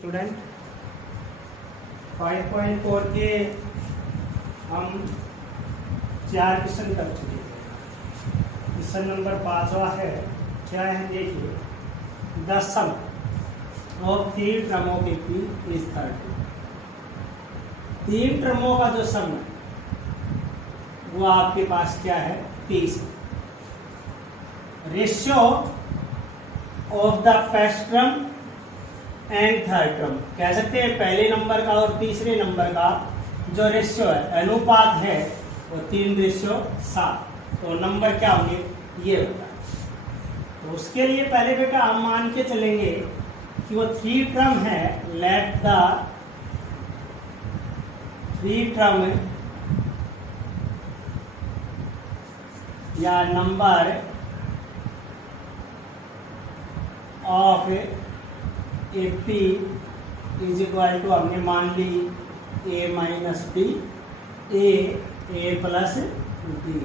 Student 5.4 के हम 4 question कर चुके हैं। क्वेश्चन नंबर 5वां है, क्या है देखिए, the sum of 3 term of P is 30। 3 टर्मों का जो सम है वो आपके पास क्या है, 30। Ratio of the first term and third term, कह सकते हैं पहले नंबर का और तीसरे नंबर का जो रेशियो है, अनुपात है, वो 3:7। तो नंबर क्या होंगे ये होता है। तो उसके लिए पहले बेटा हम मान के चलेंगे कि वो 3 टर्म है। लेट द 3 टर्म या number of A P is equal to, हमने मान ली A minus B, A plus B.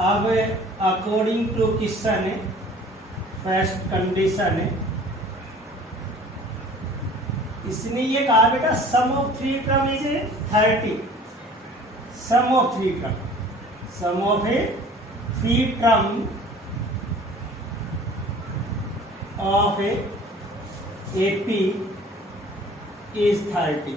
अब according to question first condition, इसने ये कहा बेटा sum of 3 term is 30। Sum of 3 term, sum of A 3 term of A P is 30,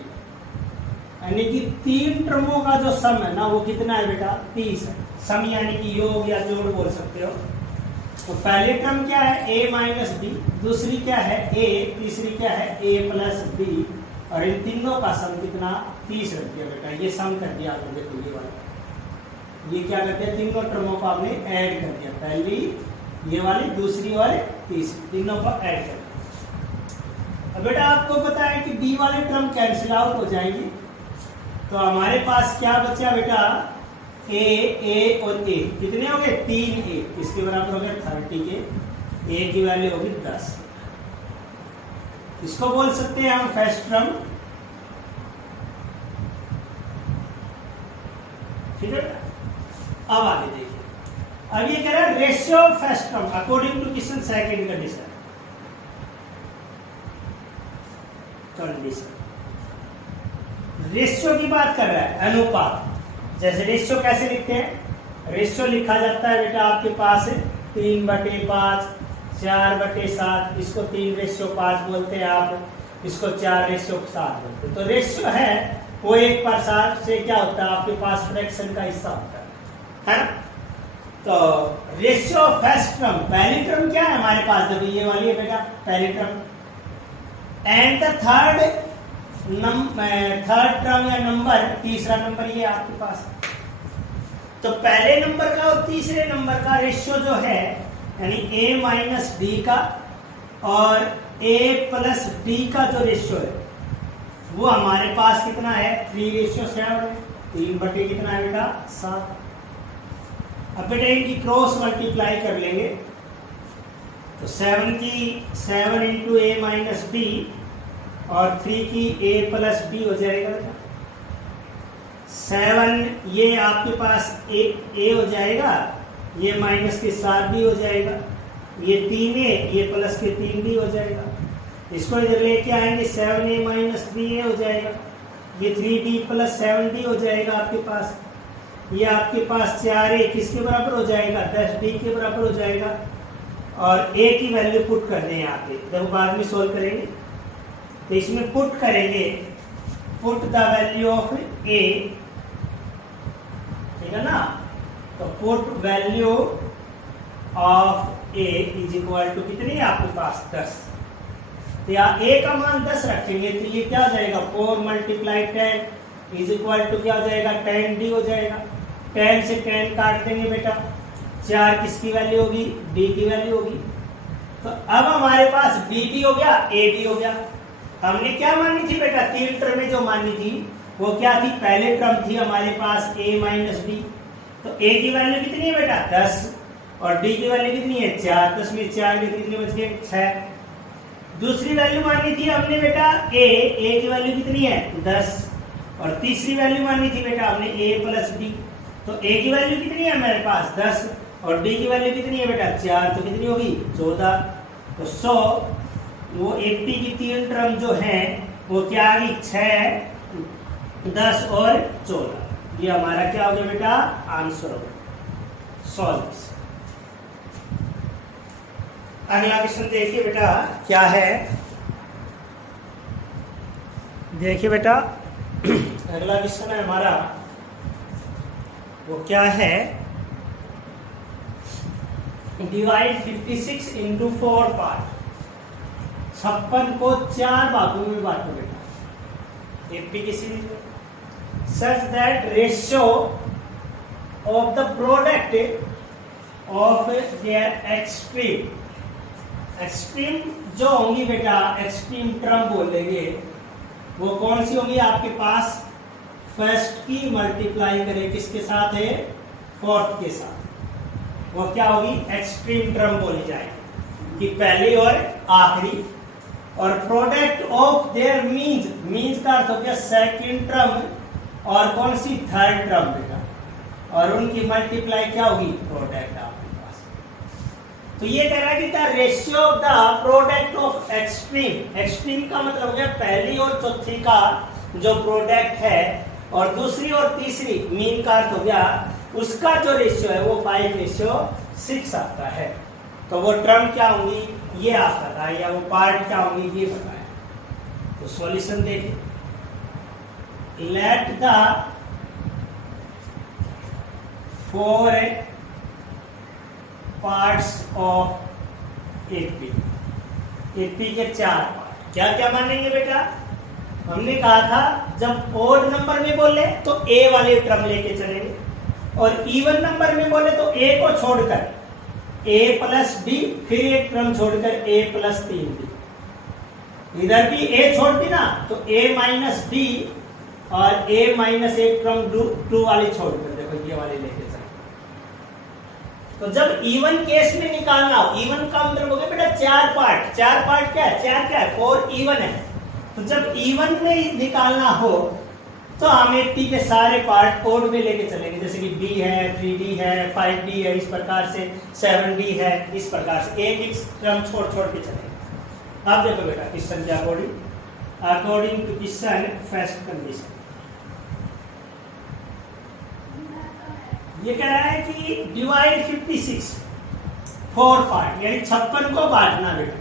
यानी कि 3 टर्मों का जो सम है ना वो कितना है बेटा, 30 है। सम यानी कि योग या जोड़ बोल सकते हो। तो पहले टर्म क्या है, a माइनस बी, दूसरी क्या है a, तीसरी क्या है a प्लस बी, और इन तीनों का सम कितना, 30 रख दिया बेटा। ये सम कर दिया आपने, देखो ये वाला, ये क्या करते हैं, तीनों टर्मों को आपने ऐड कर दिया, पहली ये वाली, दूसरी और तीसरी, तीनों को ऐड कर दिया। अब बेटा आपको पता है कि बी वाले टर्म कैंसिल आउट हो जाएंगे, तो हमारे पास क्या बचा बेटा, ए और ए कितने हो गए, 3a, इसके बराबर हो गए 30 के, a की वैल्यू होगी 10। इसको बोल सकते हैं हम फर्स्ट टर्म, ठीक है। अब आगे देखिए, अब ये कह रहा है ratio of first term according to question second condition. Ratio की बात कर रहा है, अनुपात। जैसे रेशियो कैसे लिखते हैं, रेशियो लिखा जाता है बेटा आपके पास 3/5, 4/7, इसको 3:5 बोलते हैं आप, इसको 4:7 बोलते हैं। तो रेशियो है वो 1/7 से क्या होता है आपके पास फ्रैक्शन का हिस्सा होता है ना। तो रेशियो ऑफ फर्स्ट टर्म, पहली टर्म क्या है हमारे पास, जब ये वाली है बेटा पहली term, and the third term या नंबर, तीसरा नंबर ये आपके पास। तो पहले नंबर का और तीसरे नंबर का रेशियो जो है, यानी a माइनस डी का और a प्लस डी का जो रेशियो है वो हमारे पास कितना है, 3:7 है। 3 कितना है बेटा, 7। अब बेटा इनकी क्रॉस मल्टीप्लाई कर लेंगे, तो 7 इंटू ए माइनस बी और 3 की a प्लस बी हो जाएगा। 7 ये आपके पास a हो जाएगा, ये माइनस के 7b हो जाएगा, ये 3a, ये प्लस के 3b हो जाएगा। इसको इधर लेके आएंगे, 7a माइनस 3a हो जाएगा, ये 3b प्लस 7d हो जाएगा आपके पास। ये आपके पास 4a किसके बराबर हो जाएगा, 10d के बराबर हो जाएगा। और a की वैल्यू पुट कर दें यहाँ पे, जब बाद में सोल्व करेंगे तो इसमें पुट करेंगे, put the value of a, ठीक है ना। तो put value of a is equal to कितनी है आपके पास, 10। तो यहाँ a का मान 10 रखेंगे, तो ये क्या हो जाएगा, 4 × 10 इज इक्वल टू क्या हो जाएगा, 10d हो जाएगा। 10 से 10 काट देंगे बेटा, 4 किसकी वैल्यू होगी, d की वैल्यू होगी। तो अब हमारे पास b भी हो गया, a भी हो गया। हमने क्या मानी थी बेटा, 3 टर्म में जो मानी थी वो क्या थी, पहले टर्म थी हमारे पास a माइनस बी। तो a की वैल्यू कितनी है बेटा, 10, और d की वैल्यू कितनी है, 4। 10 में 4 के कितने बच गए, 6। दूसरी वैल्यू मानी थी हमने बेटा a की वैल्यू कितनी है, 10, और तीसरी वैल्यू मानी थी बेटा हमने a प्लस बी। तो a की वैल्यू कितनी है हमारे पास, 10, और d की वैल्यू कितनी है बेटा, 4, तो कितनी होगी, 14। तो 100 वो एपी की 3 टर्म जो है वो क्या आ गई 6, 10 और 14। ये हमारा क्या हो गया बेटा आंसर हो गया। सॉल्व। अगला क्वेश्चन देखिए बेटा क्या है। देखिए बेटा अगला क्वेश्चन है हमारा वो क्या है, डिवाइड 56 इंटू 4 पार्ट। 56 को 4 भागों में बांटो बेटा एपी की सीरीज में, such that ratio of the product of their extreme जो होंगी बेटा एक्सट्रीम टर्म बोलेंगे वो कौन सी होंगी आपके पास, फर्स्ट की मल्टीप्लाई करें किसके साथ है, फोर्थ के साथ, वो क्या होगी एक्सट्रीम टर्म बोली जाएगी कि पहली और आखिरी। और प्रोडक्ट ऑफ देयर मीन्स का अर्थ हो गया सेकंड टर्म और कौन सी थर्ड टर्म बेटा, और उनकी मल्टीप्लाई क्या होगी प्रोडक्ट आपके पास। तो ये कह रहा है कि the ratio of the product of extreme का मतलब हो गया पहली और चौथी का जो प्रोडक्ट है और दूसरी और तीसरी मीन का अर्थ हो गया उसका जो रेशियो है वो 5:6 आता है। तो वो टर्म क्या होंगी ये आप बताएं, या वो पार्ट क्या होंगी ये बताएं। तो सॉल्यूशन देखिए, let the 4 parts of AP के 4 पार्ट क्या क्या मानेंगे बेटा। हमने कहा था जब ओड नंबर में बोले तो ए वाले टर्म लेके चलेंगे और इवन नंबर में बोले तो ए को छोड़कर a प्लस डी, फिर एक टर्म छोड़कर a प्लस 3d। इधर भी a छोड़ दी ना तो a माइनस डी और a माइनस एक टर्म 2 वाली छोड़कर देखो ये वाले लेके चले। तो जब इवन केस में निकालना हो, इवन का मतलब हो गया बेटा 4 पार्ट। 4 पार्ट क्या है, 4 क्या है 4 इवन है। तो जब इवन में निकालना हो तो हम 80 के सारे पार्ट कोड में लेके चलेंगे, जैसे कि D है, 3D है, 5D है, इस प्रकार से 7D है, इस प्रकार से एक एक टर्म छोड़ के चलेंगे। अब देखो बेटा क्वेश्चन के according to question first condition ये कह रहा है कि डिवाइड 56 4 पार्ट, यानी 56 को बांटना बेटा।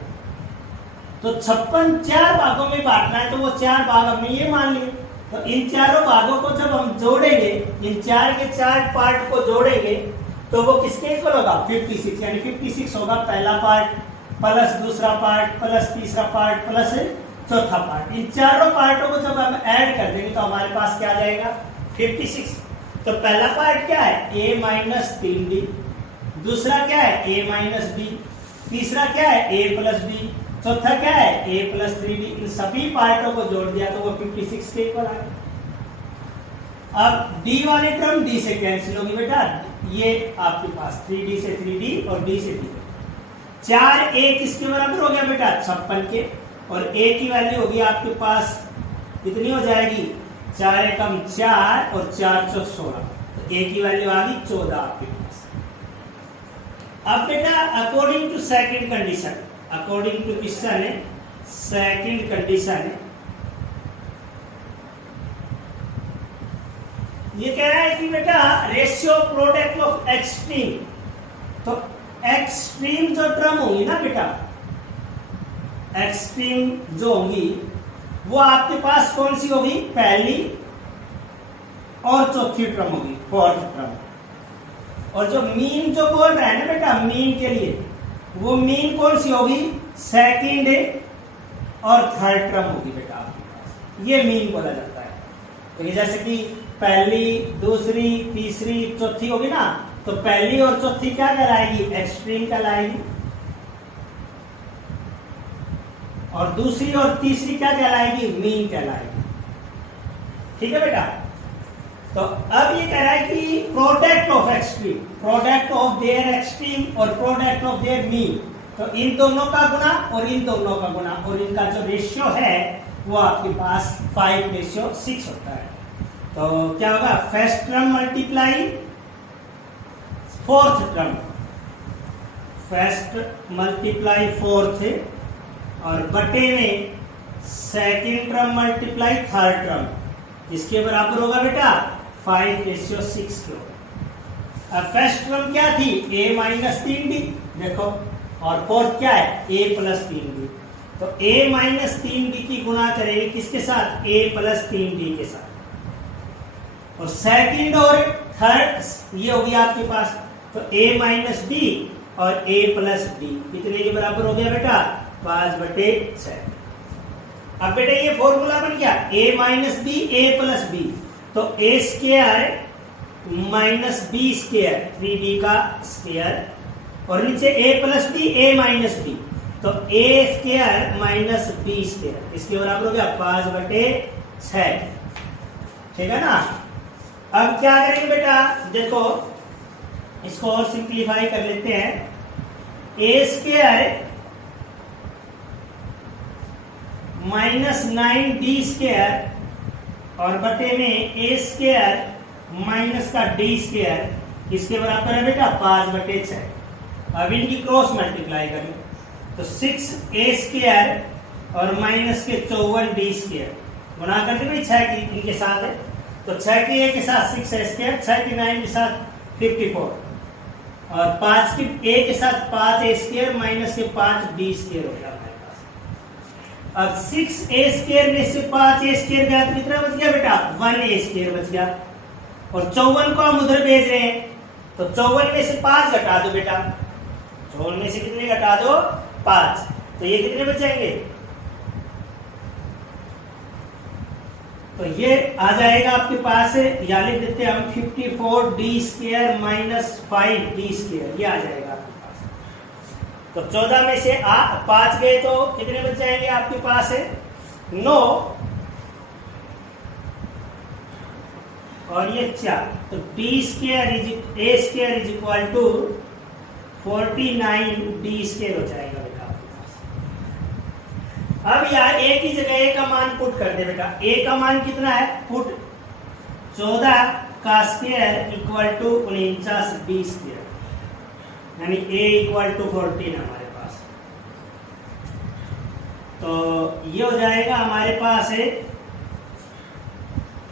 तो 56 4 भागों में बांटना है तो वो 4 भाग हमने ये मान लिए। तो इन चारों भागों को जब हम जोड़ेंगे, इन 4 के 4 पार्ट को जोड़ेंगे तो वो किसके इक्वल होगा 56, यानी 56 होगा पहला पार्ट प्लस दूसरा पार्ट प्लस तीसरा पार्ट प्लस चौथा पार्ट। इन चारों पार्टों को जब हम ऐड कर देंगे तो हमारे पास क्या आ जाएगा 56। तो पहला पार्ट क्या है a माइनस 3d, दूसरा क्या है a माइनस b, तीसरा क्या है a प्लस b, चौथा क्या है a प्लस 3d। इन सभी पार्टों को जोड़ दिया तो वो 56 के इक्वल आ गया। अब d वाली टर्म d से कैंसिल होगी बेटा, ये आपके पास 3d से 3d और d से d। 4a किसके बराबर हो गया बेटा 56 के, और a की वैल्यू होगी आपके पास कितनी हो जाएगी 4 एकम 4 और 4 चौक 16, तो a की वैल्यू आ गई 14 आपके पास। अब बेटा according to second condition, according to question second condition ये कह रहा है कि बेटा रेशियो प्रोडक्ट ऑफ एक्सट्रीम। तो एक्सट्रीम जो टर्म होगी ना बेटा, एक्सट्रीम जो होगी वो आपके पास कौन सी होगी, पहली और चौथी टर्म होगी, फोर्थ टर्म। और जो मीन जो बोल रहा है ना बेटा मीन के लिए, वो मीन कौन सी होगी सेकंड और थर्ड टर्म होगी बेटा आपके पास, ये मीन बोला जाता है। तो ये जैसे कि पहली दूसरी तीसरी चौथी होगी ना, तो पहली और चौथी क्या कहलाएगी एक्सट्रीम कहलाएगी, और दूसरी और तीसरी क्या कहलाएगी मीन कहलाएगी। ठीक है बेटा। तो अब ये कह रहा है कि product of extreme, product of their extreme और प्रोडक्ट ऑफ देयर मीन, तो इन दोनों का गुना और इन दोनों का गुना, और इनका जो रेशियो है वो आपके पास 5:6 होता है। तो क्या होगा first term multiply fourth term, first multiply fourth और बटे में second term multiply third term, इसके बराबर होगा बेटा 5:6 के होगा। अब फर्स्ट टर्म क्या थी, a माइनस 3d, देखो, और फोर्थ क्या है, a प्लस 3d। तो a माइनस 3d की गुणा करेंगे किसके साथ, a प्लस 3d के साथ, और सेकंड और थर्ड ये हो गया आपके पास, तो a माइनस d और a प्लस d कितने के बराबर हो गया बेटा, 5/6। अब बेटा ये फॉर्मूला बन गया a minus B a plus B, तो a square minus B square 3d का स्क्वायर, और नीचे a plus B a minus B, तो a square minus B square, इसके बराबर हो गया 5/6। ठीक है ना। अब क्या करेंगे बेटा, देखो इसको और सिंप्लीफाई कर लेते हैं, a square minus 9d square और बटे में a स्क्वायर माइनस का d स्क्वायर, इसके बराबर है बेटा 5/6। अब इनकी क्रॉस मल्टीप्लाई करें तो 6a स्क्वायर और माइनस के 54d स्क्वायर, गुणा करते भाई 6 की इनके साथ है, तो 6 के a के साथ 6a स्क्वायर, 6 के 9 के साथ 54, और 5 के a के साथ 5a स्क्वायर माइनस के 5d स्क्वायर हो गया हमारे पास। अब 6a स्क्वायर में से 5a स्क्वायर गया तो कितना बच गया बेटा, 1a स्क्वायर बच गया, और 54 को हम उधर भेज रहे हैं, तो 54 में से 5 घटा दो बेटा, 54 में से कितने घटा दो, 5, तो ये कितने बचेंगे, तो ये आ जाएगा आपके पास, या लिख देते हैं हम 54d square minus 5d square, ये आ जाएगा आपके पास। तो 14 में से 5 गए तो कितने बच जाएंगे आपके पास है, 9, और ये 4, तो d square a square is equal to 49d square हो जाएगा बेटा आपके पास। अब यार a की जगह a का मान पुट कर दे बेटा, a का मान कितना है, पुट 14 का square equal to 49d square, यानी a इक्वल टू 14 हमारे पास, तो ये हो जाएगा हमारे पास है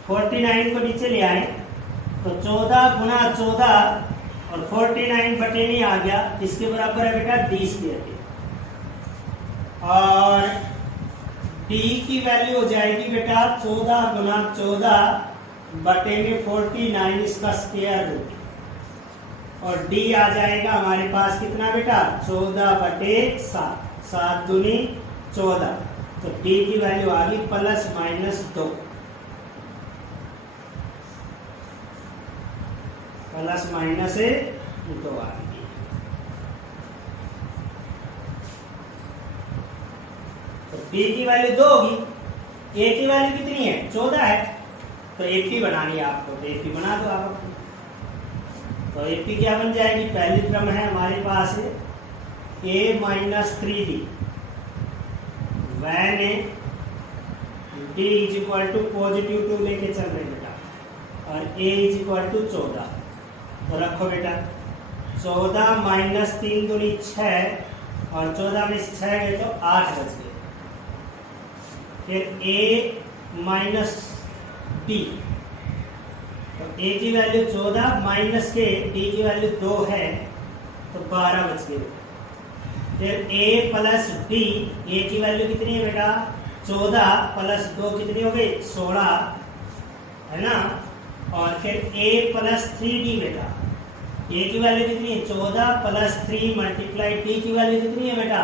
49 को नीचे ले आए तो 14 गुना 14 और 49 बटे में आ गया, इसके बराबर है बेटा d स्क्वायर के, और d की वैल्यू हो जाएगी बेटा 14 गुना 14 बटे में 49, इसका स्क्वायर रूट, और d आ जाएगा हमारे पास कितना बेटा, 14/7, 7 दूनी 14, तो d की वैल्यू आ गई ±2, ±2 आ गई। तो b की वैल्यू 2 होगी, a की वैल्यू कितनी है, 14 है, तो AP बनानी है आपको, तो AP बना दो आप। तो AP क्या बन जाएगी, पहली टर्म है हमारे पास a minus 3d when d is equal to positive 2 लेके चल रहे बेटा, और a इज इक्वल टू 14, तो रखो बेटा 14 माइनस 3 दूनी 6, और 14 में से 6 गए तो 8 बच गए, फिर a माइनस d, तो a की वैल्यू 14 माइनस के d की वैल्यू 2 है, तो 12 बच गए, फिर a प्लस d, a की वैल्यू कितनी है बेटा, 14 प्लस 2 कितनी हो गई, 16 है ना, और फिर a प्लस 3d बेटा, a की वैल्यू कितनी है, 14 प्लस 3 मल्टीप्लाई d की वैल्यू कितनी है बेटा,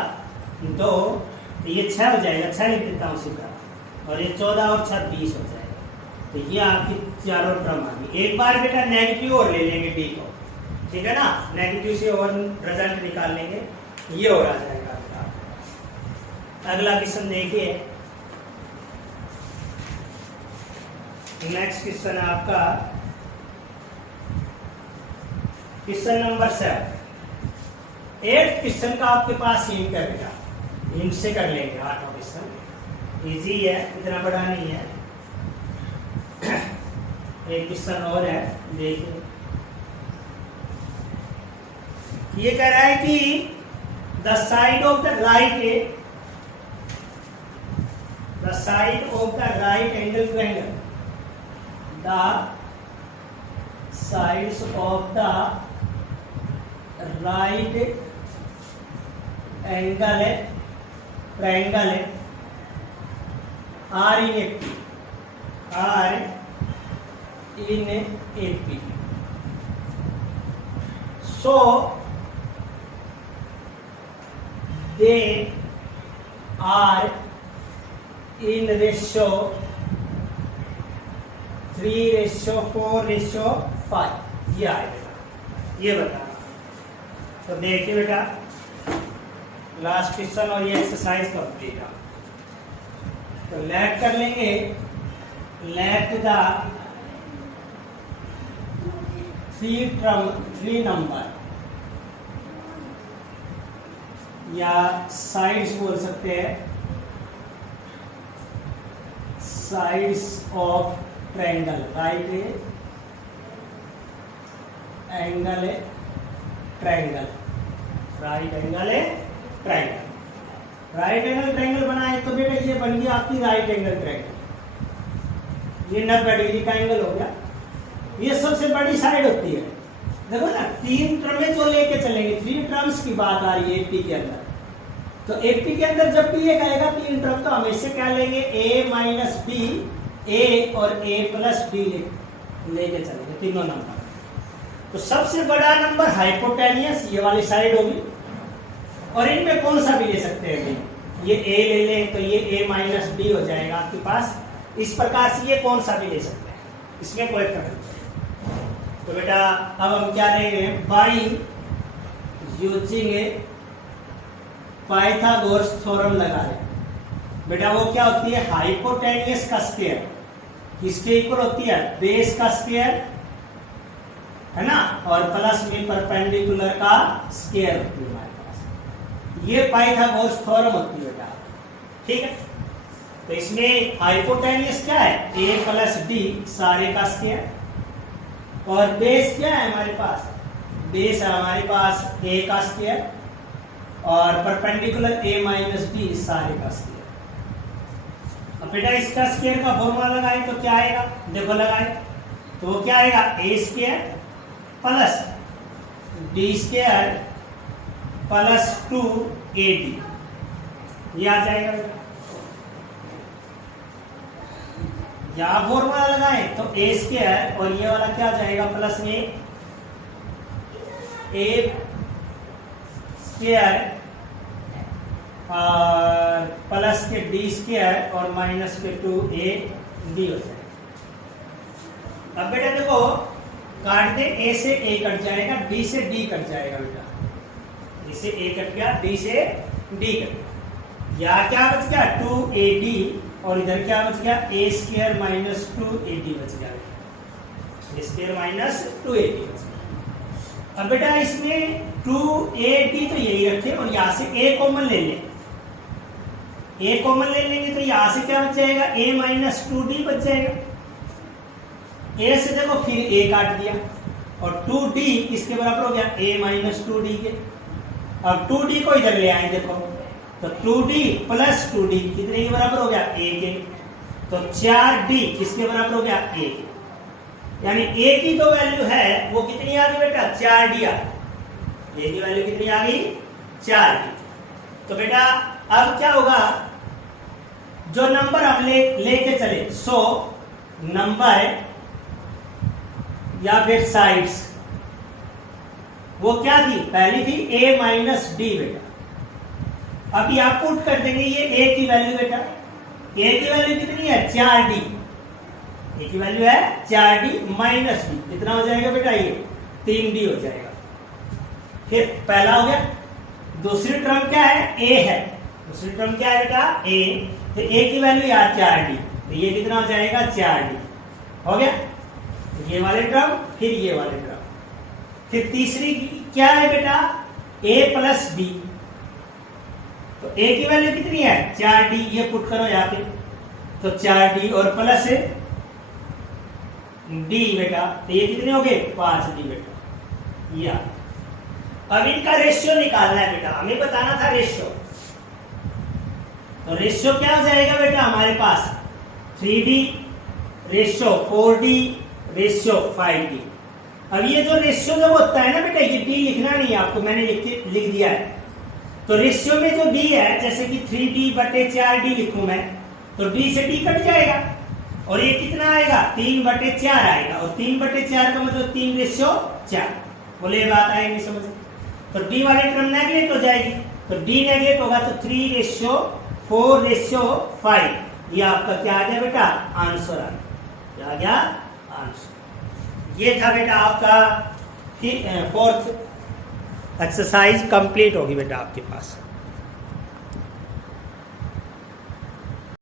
2, तो ये 6 हो जाएगा, 6 लिख देता हूँ सीधा, और ये 14 और 6 20 हो जाएगा, तो ये आपकी चारों टर्म आ गई। एक बार बेटा नेगेटिव और ले लेंगे d को, ठीक है ना, नेगेटिव से और रिजल्ट निकाल लेंगे, ये और आ जाएगा बेटा। अगला क्वेश्चन देखिए, नेक्स्ट क्वेश्चन है आपका क्वेश्चन नंबर 7। 8th क्वेश्चन का आपके पास हिंट है बेटा, हिंट से कर लेंगे 8वां क्वेश्चन, इजी है, इतना बड़ा नहीं है। एक क्वेश्चन और है, देखिए ये कह रहा है कि the side of the right the side of the right angle triangle, the sides of the right angle triangle are in AP, are in AP. So they are in ratio 3:4:5. ये आएगा, ये बताना. तो देखिए बेटा, लास्ट क्वेश्चन और ये exercise complete है. तो लेट कर लेंगे, लेट द थ्री नंबर या साइड्स बोल सकते हैं, sides of triangle, right angle triangle, right angle triangle. Right angle triangle बनाए तो बेटा ये बन गया आपकी राइट एंगल ट्रायंगल. ये 90 डिग्री का एंगल हो गया. ये सबसे बड़ी साइड होती है. देखो ना, 3 टर्म जो लेके चलेंगे, 3 टर्म्स की बात आ रही है एपी के अंदर. तो एपी के अंदर जब भी ये कहेगा 3 टर्म, तो हमेशा क्या लेंगे, a माइनस बी, a और a प्लस बी लेके चलेंगे तीनों नंबर. तो सबसे बड़ा नंबर हाइपोटेनियस ये वाली साइड होगी, और इनमें कौन सा भी ले सकते हैं. ये a ले लें तो ये a माइनस बी हो जाएगा आपके पास. इस प्रकार से ये कौन सा भी ले सकते हैं, इसमें कोई फर्क नहीं. तो बेटा अब हम क्या लेंगे, बाई यूजिंग पाइथागोरस थ्योरम लगा रहे हैं. बेटा वो क्या होती है, हाइपोटेनियस का स्क्वायर किसके इक्वल होती है, बेस का स्क्वायर है ना, और प्लस में परपेंडिकुलर का स्क्वायर होती है हमारे पास. ये पाइथागोरस थ्योरम होती है बेटा. ठीक है. तो इसमें हाइपोटेनियस क्या है, a प्लस डी सारे का स्क्वायर, और बेस क्या है हमारे पास, बेस है हमारे पास a का स्क्वायर, और परपेंडिकुलर a माइनस बी सारे का स्क्वायर. अब बेटा इसका स्क्वायर का फॉर्मूला लगाए तो क्या आएगा, देखो लगाए तो वो क्या आएगा, a square plus D square plus 2ad, ये आ जाएगा बेटा. यहां फॉर्मूला लगाएं तो a स्क्वायर और ये वाला क्या आ जाएगा, प्लस में a स्क्वायर और प्लस के डी स्क्वायर और माइनस के 2ad हो जाएगा. अब बेटा देखो काट दे, a से a कट जाएगा, d से d कट जाएगा बेटा. d से a कट गया, d से d कट गया. या क्या बच गया, 2ad, और इधर क्या बच गया, a स्क्वायर माइनस 2ad बच गया, a स्क्वायर माइनस 2ad बच गया. अब बेटा इसमें 2ad तो यही रखे और यहां से a कॉमन ले लें, a कॉमन ले लेंगे तो यहां से क्या बच जाएगा, a माइनस 2d बच जाएगा. a से देखो फिर a काट दिया, और 2d किसके बराबर हो गया, a माइनस 2d के. अब 2d को इधर ले आए देखो, तो 2d प्लस 2d कितने के बराबर हो गया, a के. तो 4d किसके बराबर हो गया, a के. यानी a की जो वैल्यू है वो कितनी आ गई बेटा, 4d आ गई. a की वैल्यू कितनी आ गई, 4d. तो बेटा अब क्या होगा, जो नंबर हम लेके चले, सो नंबर या फिर साइड्स, वो क्या थी, पहली थी a माइनस डी बेटा. अब आप पुट कर देंगे ये a की वैल्यू बेटा, a की वैल्यू कितनी है, 4d. a की वैल्यू है 4d माइनस डी, कितना हो जाएगा बेटा, ये 3d हो जाएगा. फिर पहला हो गया. दूसरी टर्म क्या है, a है. दूसरी टर्म क्या है बेटा, a. तो a की वैल्यू यार 4d, तो ये कितना हो जाएगा, 4d हो गया. ये वाले टर्म, फिर ये वाले टर्म. फिर तीसरी क्या है बेटा, a प्लस b. तो a की वैल्यू कितनी है, 4d, ये पुट करो यहाँ पे, तो 4d और प्लस d बेटा, तो ये कितने हो गए, 5d बेटा. या अब इनका रेशियो निकालना है बेटा, हमें बताना था रेशियो. तो रेशियो क्या हो जाएगा बेटा हमारे पास 3D ratio 4D ratio 5D। अब ये जो रेशियो जब होता है ना बेटा, ये D लिखना नहीं है आपको, मैंने लिख दिया है। तो रेशियो में जो D है, जैसे कि 3D/4D लिखूं मैं, तो D से D कट जाएगा और ये कितना आएगा 3/4 आएगा, और 3/4 का मतलब 3:4। बोले ये बात आएगी समझ? तो D वाली टर्म नेगलेक्ट हो जाएगी, तो D नेगलेक्ट होगा तो 3:4:5 ये आपका क्या आ गया बेटा आंसर आ गया आंसर। ये था बेटा आपका 4th एक्सरसाइज कंप्लीट होगी बेटा आपके पास।